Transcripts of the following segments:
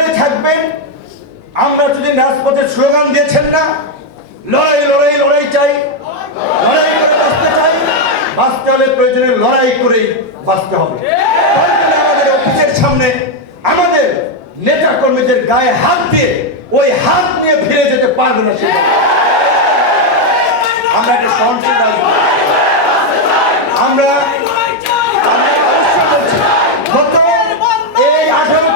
যেখানে থাকবেন, আমরা যদি রাজপথে স্লোগান দিয়েছেন না, লড়াই লড়াই লড়াই চাই, লড়াই করে বাঁচতে চাই, বাঁচতে হলে প্রয়োজনে লড়াই করেই বাঁচতে হবে। আমাদের অফিসের সামনে আমাদের নেতা কর্মীদের গায়ে হাত দিয়ে ওই হাত নিয়ে ফিরে যেতে পারবে না। আমরা একটা সহনশীল রাজনীতি, আমরা এই 18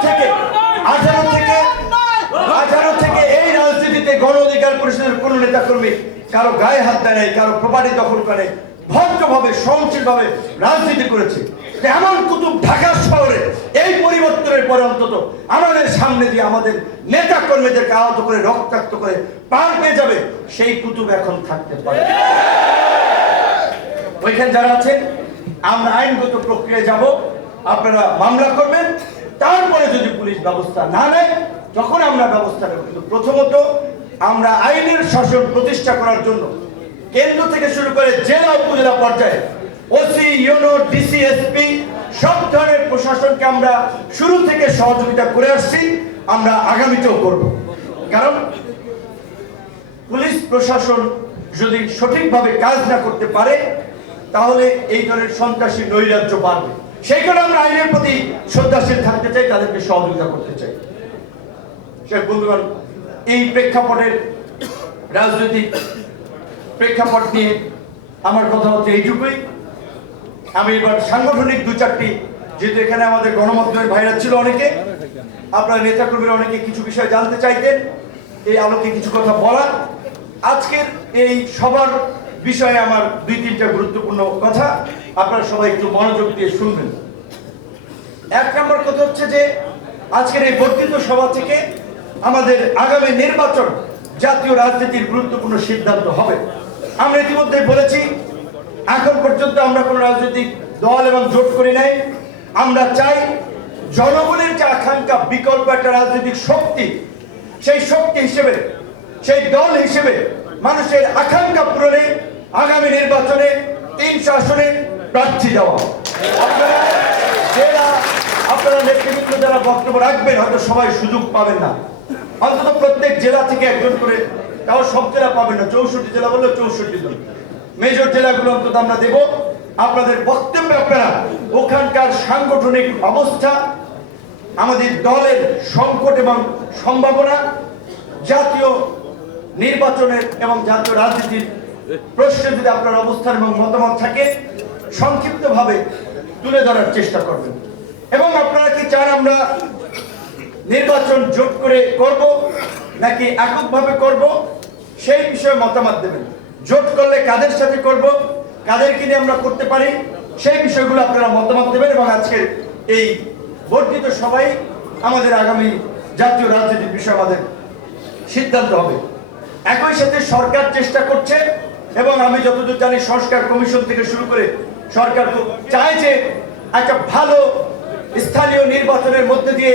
থেকে এই রাজনীতিতে গণ অধিকার পরিষদের কোন নেতা কর্মী কারো গায়ে হাত দেয় নাই, কারো প্রপার্টি দখল করে ভদ্রভাবে সহনশীল ভাবে রাজনীতি করেছে। এমন কুতুব ঢাকা শহরে এই পরিবর্তনের পরে অন্তত আমাদের সামনে দিয়ে আমাদের নেতা কর্মীদেরকে আহত করে রক্তাক্ত করে পার পেয়ে যাবে, সেই কুতুব এখন থাকতে পারে। ওইখানে যারা আছেন, আমরা আইনগত প্রক্রিয়ায় যাব, আপনারা মামলা করবেন, তারপরে যদি পুলিশ ব্যবস্থা না নেয় তখন আমরা ব্যবস্থা নেব। কিন্তু প্রথমত আমরা আইনের শাসন প্রতিষ্ঠা করার জন্য কেন্দ্র থেকে শুরু করে জেলা উপজেলা পর্যায়ে ওসি, ইউনো, ডিসি, এসপি সব ধরনের প্রশাসনকে আমরা শুরু থেকে সহযোগিতা করে আসছি, আমরা আগামীতেও করব। কারণ পুলিশ প্রশাসন যদি সঠিকভাবে কাজ না করতে পারে তাহলে এই ধরনের সন্ত্রাসী নৈরাজ্য বাড়বে। সেই কারণে আমরা আইনের প্রতি শ্রদ্ধাশীল থাকতে চাই, তাদেরকে সহযোগিতা করতে চাই। সে বন্ধুগণ, এই প্রেক্ষাপটের রাজনৈতিক প্রেক্ষাপট নিয়ে আমার কথা হচ্ছে এইটুকুই। আমি এবার সাংগঠনিক দু চারটি, যেহেতু এখানে আমাদের গণমাধ্যমের ভাইরা ছিল অনেকে, আপনার নেতা কর্মীরা অনেকে কিছু বিষয় জানতে চাইতেন, এই আলোকে কিছু কথা বলা। আজকের এই সবার বিষয়ে আমার দুই তিনটা গুরুত্বপূর্ণ কথা, আপনারা সবাই একটু মনোযোগ দিয়ে শুনবেন। এক নম্বর কথা হচ্ছে যে আজকের এই বর্ধিত সভা থেকে আমাদের আগামী নির্বাচন জাতীয় রাজনীতির গুরুত্বপূর্ণ সিদ্ধান্ত হবে। আমরা ইতিমধ্যে বলেছি, এখন পর্যন্ত আমরা কোন রাজনৈতিক দল এবং জোট করি নাই। আমরা চাই জনগণের যে আকাঙ্ক্ষা, বিকল্প একটা রাজনৈতিক শক্তি, সেই শক্তি হিসেবে, সেই দল হিসেবে মানুষের আকাঙ্ক্ষা পূরণে আগামী নির্বাচনে 300 আসনে প্রার্থী দেওয়া। আপনারা নেতৃবৃন্দ যারা বক্তব্য রাখবেন হয়তো সবাই সুযোগ পাবেন না, অন্তত প্রত্যেক জেলা থেকে একজন করে, তাও সব জেলা পাবেন না, 64 জেলা বললে 64 জন, মেজর জেলাগুলো অন্তত আমরা দেব। আপনাদের বক্তব্যে আপনারা ওখানকার সাংগঠনিক অবস্থা, আমাদের দলের সংকট এবং সম্ভাবনা, জাতীয় নির্বাচনের এবং জাতীয় রাজনীতির প্রশ্নে যদি আপনার অবস্থান এবং মতামত থাকে সংক্ষিপ্তভাবে তুলে ধরার চেষ্টা করবেন। এবং আপনারা কি চান আমরা নির্বাচন জোট করে করব নাকি এককভাবে করব, সেই বিষয়ে মতামত দেবেন। জোট করলে কাদের সাথে করব, কাদেরকে নিয়ে আমরা করতে পারি, সেই বিষয়গুলো আপনারা মতামত দেবেন। এবং আজকের এই বর্ধিত সবাই আমাদের আগামী জাতীয় রাজনীতির বিষয়ে আমাদের সিদ্ধান্ত হবে। একই সাথে সরকার চেষ্টা করছে, এবং আমি যতদূর জানি সংস্কার কমিশন থেকে শুরু করে সরকার চায় যে একটা ভালো স্থানীয় নির্বাচনের মধ্যে দিয়ে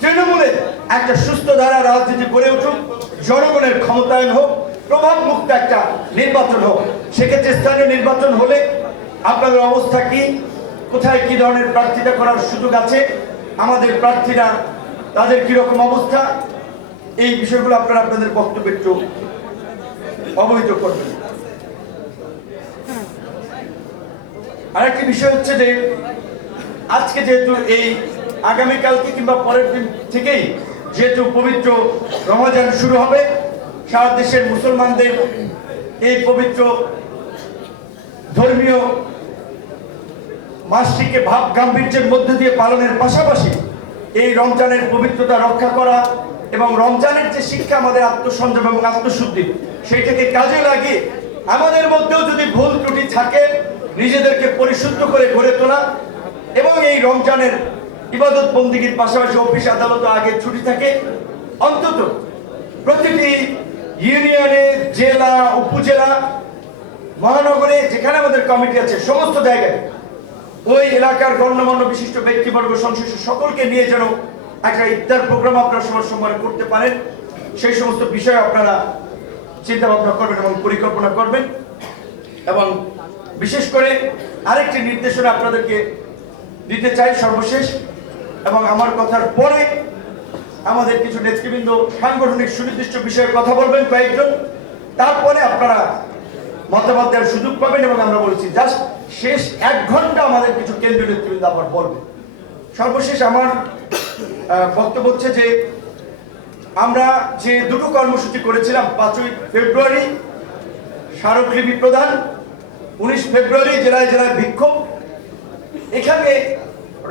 তৃণমূলের একটা সুস্থ ধারা রাজনীতি গড়ে উঠুক, জনগণের ক্ষমতায়ন হোক, প্রভাব মুক্ত একটা নির্বাচন হোক। সেক্ষেত্রে স্থানীয় নির্বাচন হলে আপনাদের অবস্থা কি, কোথায় কি ধরনের প্রার্থিতা করার সুযোগ আছে, আমাদের প্রার্থীরা তাদের কিরকম অবস্থা, এই বিষয়গুলো আপনারা আপনাদের বক্তব্য একটু অবহিত করবেন। আরেকটি বিষয় হচ্ছে যে আজকে যেহেতু এই আগামীকালকে কিংবা পরের দিন থেকেই যেহেতু পবিত্র রমজান শুরু হবে, সারা দেশের মুসলমানদের এই পবিত্র ধর্মীয় মাসটিকে ভাব গাম্ভীর্যের মধ্যে দিয়ে পালনের পাশাপাশি এই রমজানের পবিত্রতা রক্ষা করা এবং রমজানের যে শিক্ষা আমাদের আত্মসংযম এবং আত্মশুদ্ধি, সেইটাকে কাজে লাগিয়ে আমাদের মধ্যেও যদি ভুল ত্রুটি থাকে নিজেদেরকে পরিশুদ্ধ করে গড়ে তোলা। এবং এই রমজানের ইবাদত বন্দিগির পাশাপাশি অফিস আদালত আগে ছুটি থাকে, অন্তত প্রতিটি ইউনিয়নে, জেলা, উপজেলা, মহানগরে যেখানে আমাদের কমিটি আছে সমস্ত জায়গায় ওই এলাকার গণ্যমান্য বিশিষ্ট ব্যক্তিবর্গ সংশ্লিষ্ট সকলকে নিয়ে যেন একটা ইফতার প্রোগ্রাম আপনারা সবার সম্মানে করতে পারেন, সেই সমস্ত বিষয় আপনারা চিন্তা ভাবনা করবেন এবং পরিকল্পনা করবেন। এবং বিশেষ করে আরেকটি নির্দেশনা আপনাদেরকে দিতে চাই সর্বশেষ, এবং আমার কথার পরে আমাদের কিছু নেতৃবৃন্দ সাংগঠনিক সুনির্দিষ্ট বিষয়ে কথা বলবেন কয়েকজন, তারপরে আপনারা মতামত দেওয়ার সুযোগ পাবেন এবং আমরা বলছি জাস্ট শেষ 1 ঘন্টা আমাদের কিছু কেন্দ্রীয় নেতৃবৃন্দ আবার বলবেন। সর্বশেষ আমার বক্তব্য হচ্ছে যে আমরা যে দুটো কর্মসূচি করেছিলাম, 5ই ফেব্রুয়ারি স্মারকলিপি প্রদান, 19 ফেব্রুয়ারি জেলায় জেলায় বিক্ষোভ। এখানে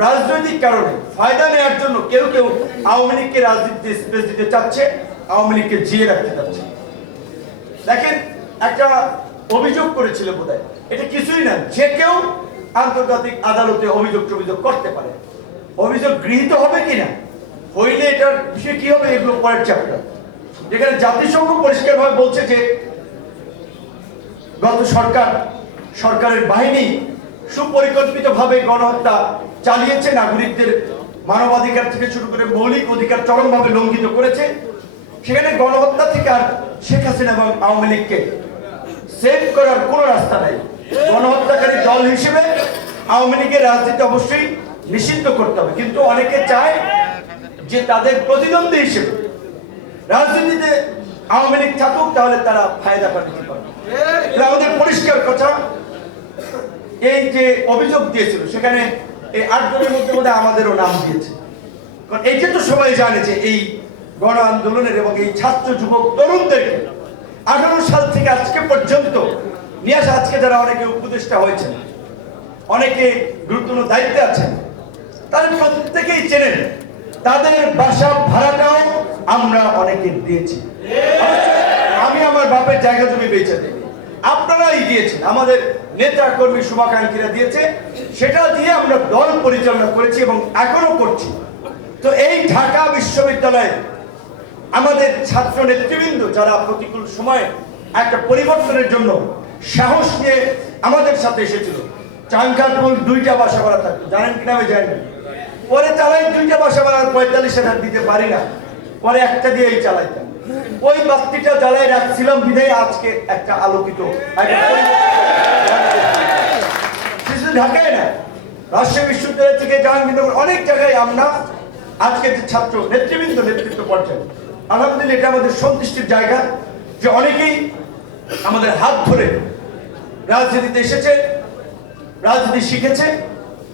রাজনৈতিক কারণে ফায়দা নেওয়ার জন্য কেউ কেউ আওয়ামী লীগকে রাজনীতিতে স্পেস দিতে চাচ্ছে, আওয়ামী লীগকে জিয়ে রাখতে চাচ্ছে। দেখেন, একটা অভিযোগ করেছিল বোধহয়, এটা কিছুই না, যে কেউ আন্তর্জাতিক আদালতে অভিযোগ করতে পারে। অভিযোগ গৃহীত হবে কিনা, হইলে এটার বিষয় কি হবে, এগুলো পরের চ্যাপ্টার। যেখানে জাতিসংঘ পরিষ্কারভাবে বলছে যে গত সরকারের বাহিনী সুপরিকল্পিতভাবে গণহত্যা চালিয়েছে, নাগরিকদের মানবাধিকার থেকে শুরু করে মৌলিক অধিকার চরমভাবে লঙ্ঘিত করেছে। সেখানে গণহত্যা থেকে আর শেখ হাসিনা এবং আওয়ামী লীগকে সেভ করার কোনো রাস্তা নাই। গণহত্যাকারী দল হিসেবে আওয়ামী লীগের রাজনীতি অবশ্যই নিষিদ্ধ করতে হবে, কিন্তু অনেকে চায় যে তাদের প্রতিদ্বন্দ্বী হিসেবে রাজনীতিতে আওয়ামী লীগ থাকুক, তাহলে তারা ফায়দা পাঠাতে পারবে। আমাদের পরিষ্কার কথা, এই যে অভিযোগ দিয়েছিল সেখানে এই 8 জনের মধ্যে আমাদেরও নাম দিয়েছে। কারণ এইটা তো সবাই জানে যে এই গণ আন্দোলনের এবং এই ছাত্র যুবক তরুণদেরকে 18 সাল থেকে আজকে পর্যন্ত নিয়ে আসা, আজকে যারা অনেকে উপদেষ্টা হয়েছেন, অনেকে গুরুত্বপূর্ণ দায়িত্বে আছেন, তাদের প্রত্যেকেই চেনেন। তাদের বাসা ভাড়াটাও আমরা অনেকে দিয়েছি। আমি আমার বাপের জায়গা জমি বেচে দিই, আপনারাই দিয়েছেন, আমাদের নেতা কর্মী শুভাকাঙ্ক্ষীরা দিয়েছে, সেটা দিয়ে আমরা দল পরিচালনা করেছি এবং এখনো করছি। তো এই ঢাকা বিশ্ববিদ্যালয়ে আমাদের ছাত্র নেতৃবৃন্দ যারা প্রতিকূল সময়ে একটা পরিবর্তনের জন্য সাহস নিয়ে আমাদের সাথে এসেছিল। চাঙ্কারপুর 2টা বাসা ভাড়া থাকতো, জানেন কিনা আমি জানি না। পরে চালাই 2টা বাসা ভাড়া 45,000 দিতে পারি না, পরে একটা দিয়েই চালাইতাম। ওই বাতিটা জ্বালাই রাখছিলাম বিধায় আজকে একটা আলোকিত ঢাকায় না, রাজশাহী বিশ্ববিদ্যালয় থেকে জাহাঙ্গীরনগর অনেক জায়গায় আমরা আজকে যে ছাত্র নেতৃত্ব পর্যায়ে, আলহামদুলিল্লাহ এটা আমাদের সন্তুষ্টির জায়গা যে অনেকেই আমাদের হাত ধরে রাজনীতিতে এসেছে, রাজনীতি শিখেছে।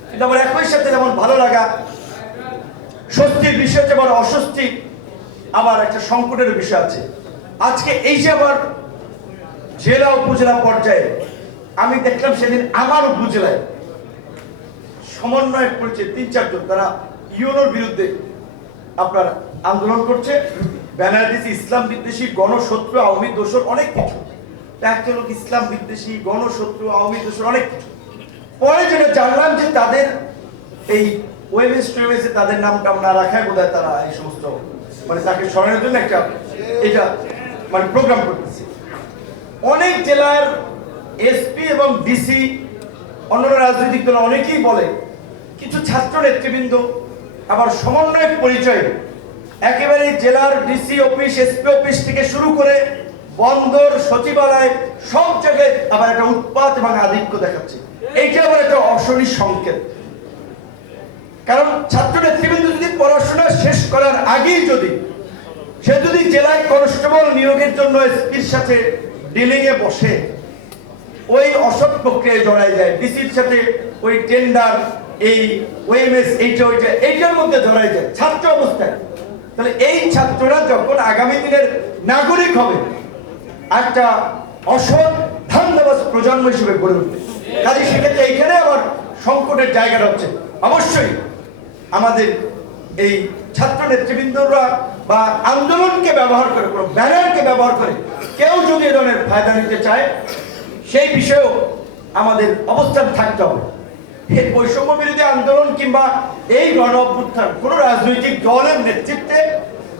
কিন্তু আমার একই সাথে যেমন ভালো লাগা, স্বস্তির বিষয়, যেমন অস্বস্তি, আবার একটা সংকটের বিষয় আছে। আজকে এই যে আবার জেলা উপজেলা পর্যায়ে আমি দেখলাম, সেদিন আমার উপজেলায় সমন্বয় করেছে 3-4 জন, তারা ইউনোর বিরুদ্ধে আপনার আন্দোলন করছে, ব্যানার দিয়েছে ইসলাম বিদ্বেষী, গণশত্রু, আওয়ামী দোসর, অনেক কিছু। একটা লোক ইসলাম বিদ্বেষী, গণশত্রু, আওয়ামী দোসর, অনেক কিছু। পরে যেটা জানলাম যে তাদের এই ওয়েবএসে তাদের নামটা না রাখায় বোধহয় তারা এই সমস্ত মানে তাকে সরানোর জন্য একটা এটা মানে প্রোগ্রাম করতেছে। অনেক জেলার এসপি এবং ডিসি, অন্যান্য রাজনৈতিক দল অনেকেই বলে, কিছু ছাত্র নেতৃবৃন্দ আবার সমন্বয়ের পরিচয়ে একেবারে জেলার ডিসি অফিস, এসপি অফিস থেকে শুরু করে বন্দর, সচিবালয়, সব জায়গায় আবার একটা উৎপাত এবং আধিক্য দেখাচ্ছে। এইটা আবার একটা অশনি সংকেত। কারণ ছাত্র নেতৃবৃন্দ যদি পড়াশোনা শেষ করার আগেই সে যদি জেলায় কনস্টেবল নিয়োগের জন্য এসপির সাথে ডিলিং এ বসে, ওই অসৎ প্রক্রিয়ায় জড়ায় যায়, ডিসির সাথে ওই টেন্ডার, এই ওএমএস, এইটার মধ্যে জড়ায় যায় ছাত্র অবস্থায়, তাহলে এই ছাত্ররা যখন আগামী দিনের নাগরিক হবে, একটা অসৎ ধান্দাবাজ প্রজন্ম হিসেবে গড়ে উঠবে। কাজে সেক্ষেত্রে এইখানে আবার সংকটের জায়গাটা হচ্ছে, অবশ্যই আমাদের এই ছাত্র নেতৃবৃন্দরা বা আন্দোলনকে ব্যবহার করে, কোনো ব্যানারকে ব্যবহার করে কেউ যদি এ ধরনের ফায়দা নিতে চায়, সেই বিষয়েও আমাদের অবস্থান থাকতে হবে। এই বৈষম্য বিরোধী আন্দোলন কিংবা এই গণ অভ্যুত্থান কোনো রাজনৈতিক দলের নেতৃত্বে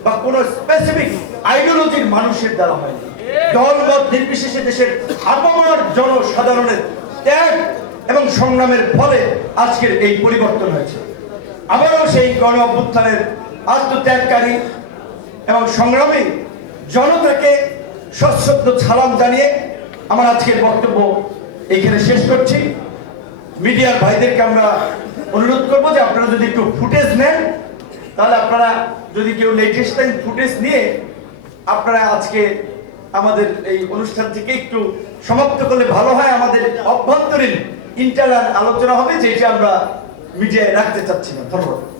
বা কোনো স্পেসিফিক আইডিওলজির মানুষের দ্বারা হয়নি। দলমত নির্বিশেষে দেশের আপামর জনসাধারণের ত্যাগ এবং সংগ্রামের ফলে আজকের এই পরিবর্তন হয়েছে। আবারও সেই গণ অভ্যুত্থানের আত্মত্যাগকারী এবং সংগ্রামী জনতাকে সশ্রদ্ধ সালাম জানিয়ে আমার আজকের বক্তব্য এইখানে শেষ করছি। মিডিয়ার ভাইদেরকে আমরা অনুরোধ করবো যে আপনারা যদি একটু ফুটেজ নেন, তাহলে আপনারা যদি কেউ লেটেস্ট টাইম ফুটেজ নিয়ে আপনারা আজকে আমাদের এই অনুষ্ঠান থেকে একটু সমাপ্ত করলে ভালো হয়। আমাদের অভ্যন্তরীণ ইন্টারনাল আলোচনা হবে, যেটা আমরা মিডিয়ায় রাখতে চাচ্ছি না। ধন্যবাদ।